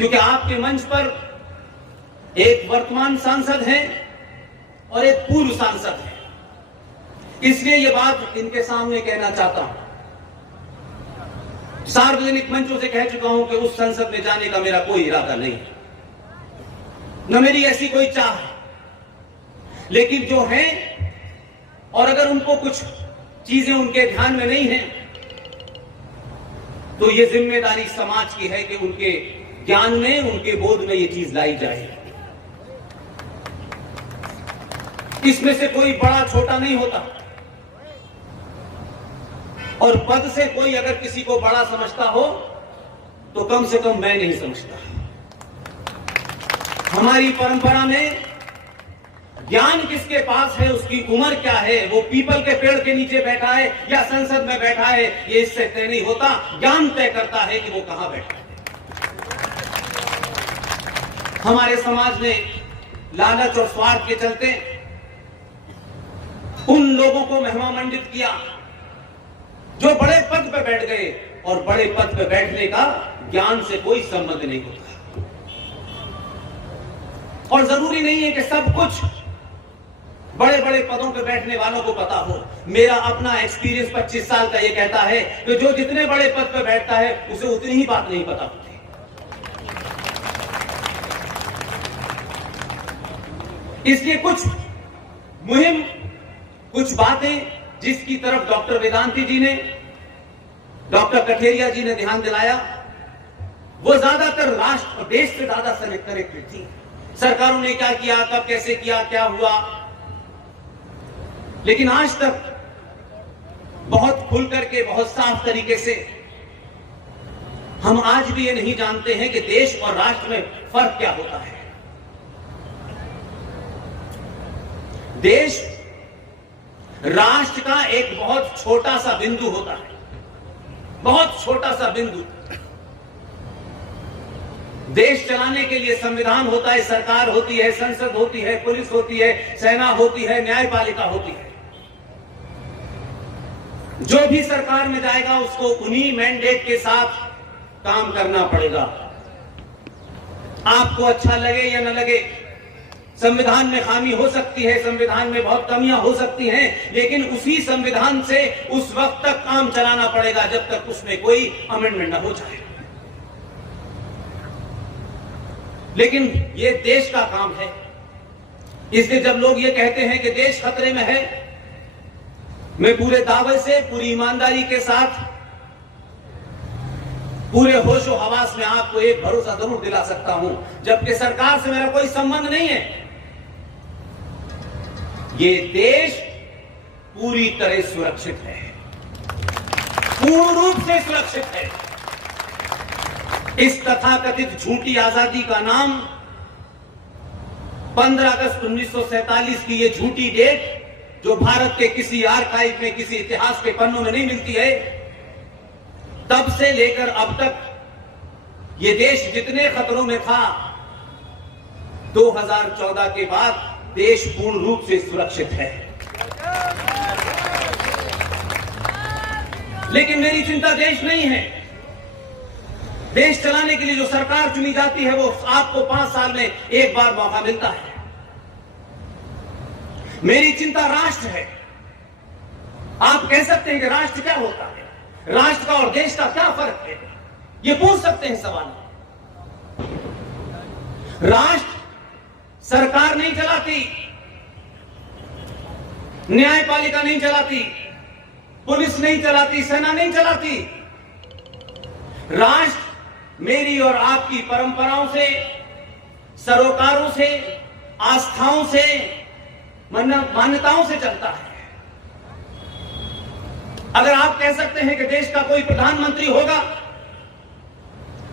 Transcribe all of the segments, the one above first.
क्योंकि आपके मंच पर एक वर्तमान सांसद हैं और एक पूर्व सांसद है, इसलिए यह बात इनके सामने कहना चाहता हूं। सार्वजनिक मंचों से कह चुका हूं कि उस संसद में जाने का मेरा कोई इरादा नहीं है, न मेरी ऐसी कोई चाह है। लेकिन जो है, और अगर उनको कुछ चीजें उनके ध्यान में नहीं है, तो यह जिम्मेदारी समाज की है कि उनके ज्ञान में, उनके बोध में यह चीज लाई जाए। इसमें से कोई बड़ा छोटा नहीं होता, और पद से कोई अगर किसी को बड़ा समझता हो तो कम से कम मैं नहीं समझता। हमारी परंपरा में ज्ञान किसके पास है, उसकी उम्र क्या है, वो पीपल के पेड़ के नीचे बैठा है या संसद में बैठा है, ये इससे तय नहीं होता। ज्ञान तय करता है कि वो कहां बैठा है। हमारे समाज ने लालच और स्वार्थ के चलते उन लोगों को महिमामंडित किया जो बड़े पद पर बैठ गए, और बड़े पद पर बैठने का ज्ञान से कोई संबंध नहीं होता। और जरूरी नहीं है कि सब कुछ बड़े बड़े पदों पर बैठने वालों को पता हो। मेरा अपना एक्सपीरियंस 25 साल का यह कहता है कि जो जितने बड़े पद पर बैठता है उसे उतनी ही बात नहीं पता होती। इसलिए कुछ मुहिम, कुछ बातें जिसकी तरफ डॉक्टर वेदांती जी ने, डॉक्टर कठेरिया जी ने ध्यान दिलाया, वो ज्यादातर राष्ट्र और देश से ज्यादा कनेक्टेड थी। सरकारों ने क्या किया, कब कैसे किया, क्या हुआ, लेकिन आज तक बहुत खुल करके, बहुत साफ तरीके से हम आज भी ये नहीं जानते हैं कि देश और राष्ट्र में फर्क क्या होता है। देश राष्ट्र का एक बहुत छोटा सा बिंदु होता है, बहुत छोटा सा बिंदु। देश चलाने के लिए संविधान होता है, सरकार होती है, संसद होती है, पुलिस होती है, सेना होती है, न्यायपालिका होती है। जो भी सरकार में जाएगा उसको उन्हीं मैंडेट के साथ काम करना पड़ेगा। आपको अच्छा लगे या न लगे, संविधान में खामी हो सकती है, संविधान में बहुत कमियां हो सकती हैं, लेकिन उसी संविधान से उस वक्त तक काम चलाना पड़ेगा जब तक उसमें कोई अमेंडमेंट न हो जाए। लेकिन ये देश का काम है, इसलिए जब लोग ये कहते हैं कि देश खतरे में है, मैं पूरे दावे से, पूरी ईमानदारी के साथ, पूरे होशो हवास में आपको एक भरोसा जरूर दिला सकता हूं, जबकि सरकार से मेरा कोई संबंध नहीं है, ये देश पूरी तरह सुरक्षित है, पूर्ण रूप से सुरक्षित है। इस तथाकथित झूठी आजादी का नाम 15 अगस्त 1947 की ये झूठी डेट, जो भारत के किसी आर्काइव में, किसी इतिहास के पन्नों में नहीं मिलती है, तब से लेकर अब तक ये देश जितने खतरों में था, 2014 के बाद देश पूर्ण रूप से सुरक्षित है। लेकिन मेरी चिंता देश नहीं है। देश चलाने के लिए जो सरकार चुनी जाती है, वो आपको 5 साल में एक बार मौका मिलता है। मेरी चिंता राष्ट्र है। आप कह सकते हैं कि राष्ट्र क्या होता है, राष्ट्र का और देश का क्या फर्क है, ये पूछ सकते हैं सवाल। राष्ट्र सरकार नहीं चलाती, न्यायपालिका नहीं चलाती, पुलिस नहीं चलाती, सेना नहीं चलाती। राष्ट्र मेरी और आपकी परंपराओं से, सरोकारों से, आस्थाओं से, मान्यताओं से चलता है। अगर आप कह सकते हैं कि देश का कोई प्रधानमंत्री होगा,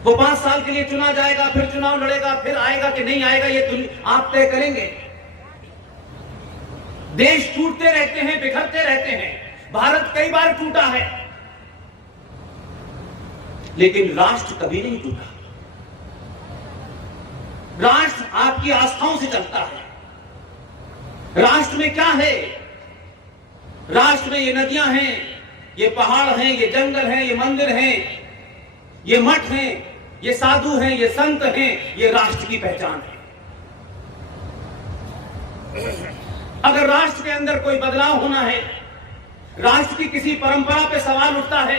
वो 5 साल के लिए चुना जाएगा, फिर चुनाव लड़ेगा, फिर आएगा कि नहीं आएगा, ये आप तय करेंगे। देश टूटते रहते हैं, बिखरते रहते हैं। भारत कई बार टूटा है, लेकिन राष्ट्र कभी नहीं टूटा। राष्ट्र आपकी आस्थाओं से चलता है। राष्ट्र में क्या है? राष्ट्र में ये नदियां हैं, ये पहाड़ हैं, ये जंगल हैं, ये मंदिर हैं, ये मठ हैं, ये साधु हैं, ये संत हैं, ये राष्ट्र की पहचान है। अगर राष्ट्र के अंदर कोई बदलाव होना है, राष्ट्र की किसी परंपरा पे सवाल उठता है,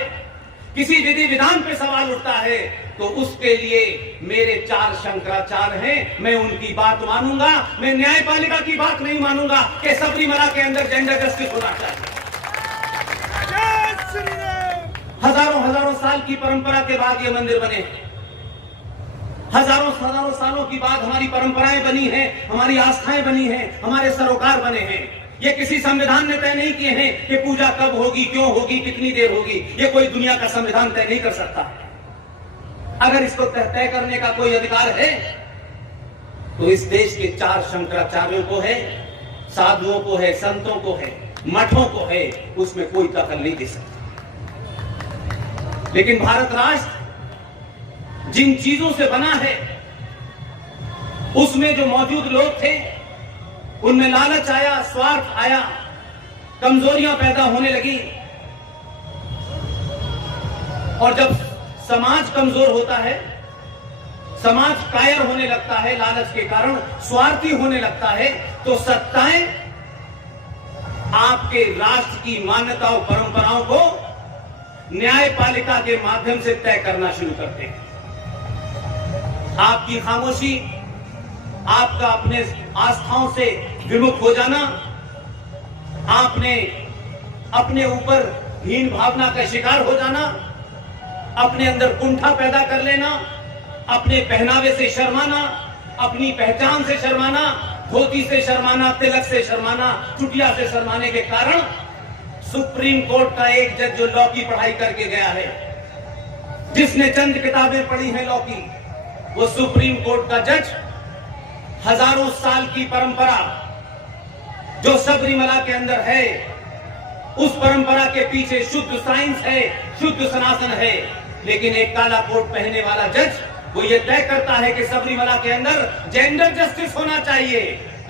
किसी विधि विधान पे सवाल उठता है, तो उसके लिए मेरे 4 शंकराचार्य हैं। मैं उनकी बात मानूंगा। मैं न्यायपालिका की बात नहीं मानूंगा कि सबरीमला के अंदर जेंडर जस्टिस होना चाहिए। हजारों साल की परंपरा के बाद ये मंदिर बने। हजारों सालों की बाद हमारी परंपराएं बनी हैं, हमारी आस्थाएं बनी हैं, हमारे सरोकार बने हैं। ये किसी संविधान ने तय नहीं किए हैं कि पूजा कब होगी, क्यों होगी, कितनी देर होगी। ये कोई दुनिया का संविधान तय नहीं कर सकता। अगर इसको तय करने का कोई अधिकार है तो इस देश के 4 शंकराचार्यों को है, साधुओं को है, संतों को है, मठों को है। उसमें कोई दखल नहीं दे सकता। लेकिन भारत राष्ट्र जिन चीजों से बना है, उसमें जो मौजूद लोग थे, उनमें लालच आया, स्वार्थ आया, कमजोरियां पैदा होने लगी। और जब समाज कमजोर होता है, समाज कायर होने लगता है, लालच के कारण स्वार्थी होने लगता है, तो सत्ताएं आपके राष्ट्र की मान्यताओं, परंपराओं को न्यायपालिका के माध्यम से तय करना शुरू करते हैं। आपकी खामोशी, आपका अपने आस्थाओं से विमुख हो जाना, आपने अपने ऊपर हीन भावना का शिकार हो जाना, अपने अंदर कुंठा पैदा कर लेना, अपने पहनावे से शर्माना, अपनी पहचान से शर्माना, धोती से शर्माना, तिलक से शर्माना, चुटिया से शर्माने के कारण सुप्रीम कोर्ट का एक जज जो लॉ की पढ़ाई करके गया है, जिसने चंद किताबें पढ़ी हैं लॉ की, वो सुप्रीम कोर्ट का जज हजारों साल की परंपरा जो सबरीमला के अंदर है, उस परंपरा के पीछे शुद्ध साइंस है, शुद्ध सनातन है। लेकिन एक काला कोट पहनने वाला जज वो ये तय करता है कि सबरीमला के अंदर जेंडर जस्टिस होना चाहिए।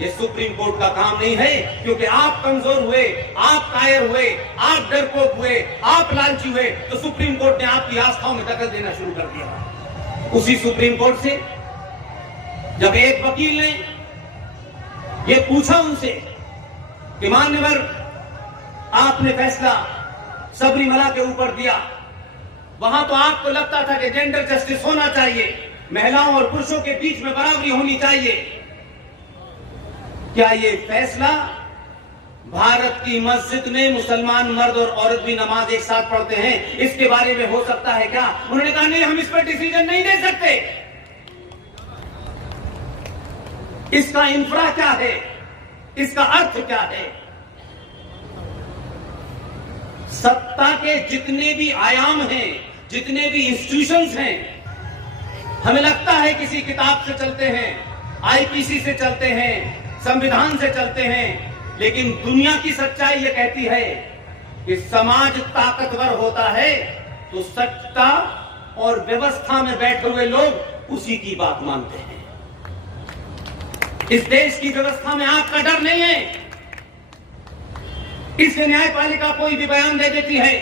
ये सुप्रीम कोर्ट का काम नहीं है, क्योंकि आप कमजोर हुए, आप कायर हुए, आप डरपोक हुए, आप लालची हुए, तो सुप्रीम कोर्ट ने आपकी आस्थाओं में दखल देना शुरू कर दिया। उसी सुप्रीम कोर्ट से जब एक वकील ने ये पूछा उनसे कि मान्यवर, आपने फैसला सबरीमला के ऊपर दिया, वहां तो आपको लगता था कि जेंडर जस्टिस होना चाहिए, महिलाओं और पुरुषों के बीच में बराबरी होनी चाहिए। क्या ये फैसला भारत की मस्जिद में मुसलमान मर्द और औरत भी नमाज एक साथ पढ़ते हैं, इसके बारे में हो सकता है क्या? उन्होंने कहा नहीं, हम इस पर डिसीजन नहीं दे सकते। इसका इंफ्रा क्या है, इसका अर्थ क्या है? सत्ता के जितने भी आयाम हैं, जितने भी इंस्टीट्यूशंस हैं, हमें लगता है किसी किताब से चलते हैं, आईपीसी से चलते हैं, संविधान से चलते हैं, लेकिन दुनिया की सच्चाई ये कहती है कि समाज ताकतवर होता है तो सत्ता और व्यवस्था में बैठे हुए लोग उसी की बात मानते हैं। इस देश की व्यवस्था में आपका डर नहीं है, इससे न्यायपालिका कोई भी बयान दे देती है।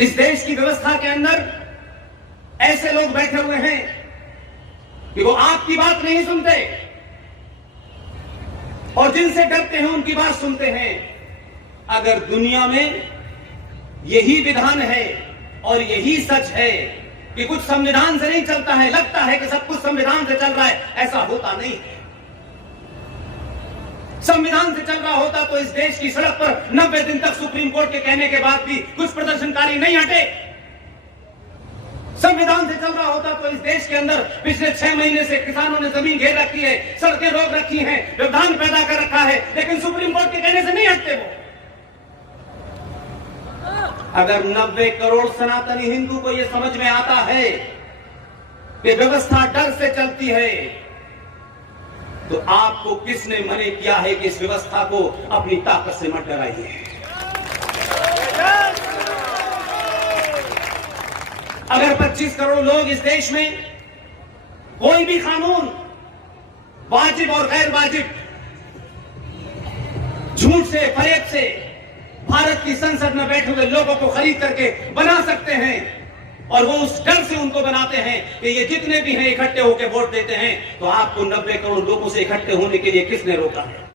इस देश की व्यवस्था के अंदर ऐसे लोग बैठे हुए हैं कि वो आपकी बात नहीं सुनते और जिनसे डरते हैं उनकी बात सुनते हैं। अगर दुनिया में यही विधान है और यही सच है कि कुछ संविधान से नहीं चलता है, लगता है कि सब कुछ संविधान से चल रहा है, ऐसा होता नहीं है। संविधान से चल रहा होता तो इस देश की सड़क पर 90 दिन तक सुप्रीम कोर्ट के कहने के बाद भी कुछ प्रदर्शनकारी नहीं हटे। संविधान से चल रहा होता तो इस देश के अंदर पिछले 6 महीने से किसानों ने जमीन घेर रखी है, सड़कें रोक रखी हैं, व्यवधान पैदा कर रखा है, लेकिन सुप्रीम कोर्ट के कहने से नहीं हटते वो। अगर 90 करोड़ सनातनी हिंदू को यह समझ में आता है कि व्यवस्था डर से चलती है, तो आपको किसने मने किया है कि इस व्यवस्था को अपनी ताकत से मत डराइए। अगर 25 करोड़ लोग इस देश में कोई भी कानून वाजिब और गैर वाजिब झूठ से, फरेब से भारत की संसद में बैठे हुए लोगों को खरीद करके बना सकते हैं, और वो उस डर से उनको बनाते हैं कि ये जितने भी हैं इकट्ठे होकर वोट देते हैं, तो आपको 90 करोड़ लोगों से इकट्ठे होने के लिए किसने रोका है?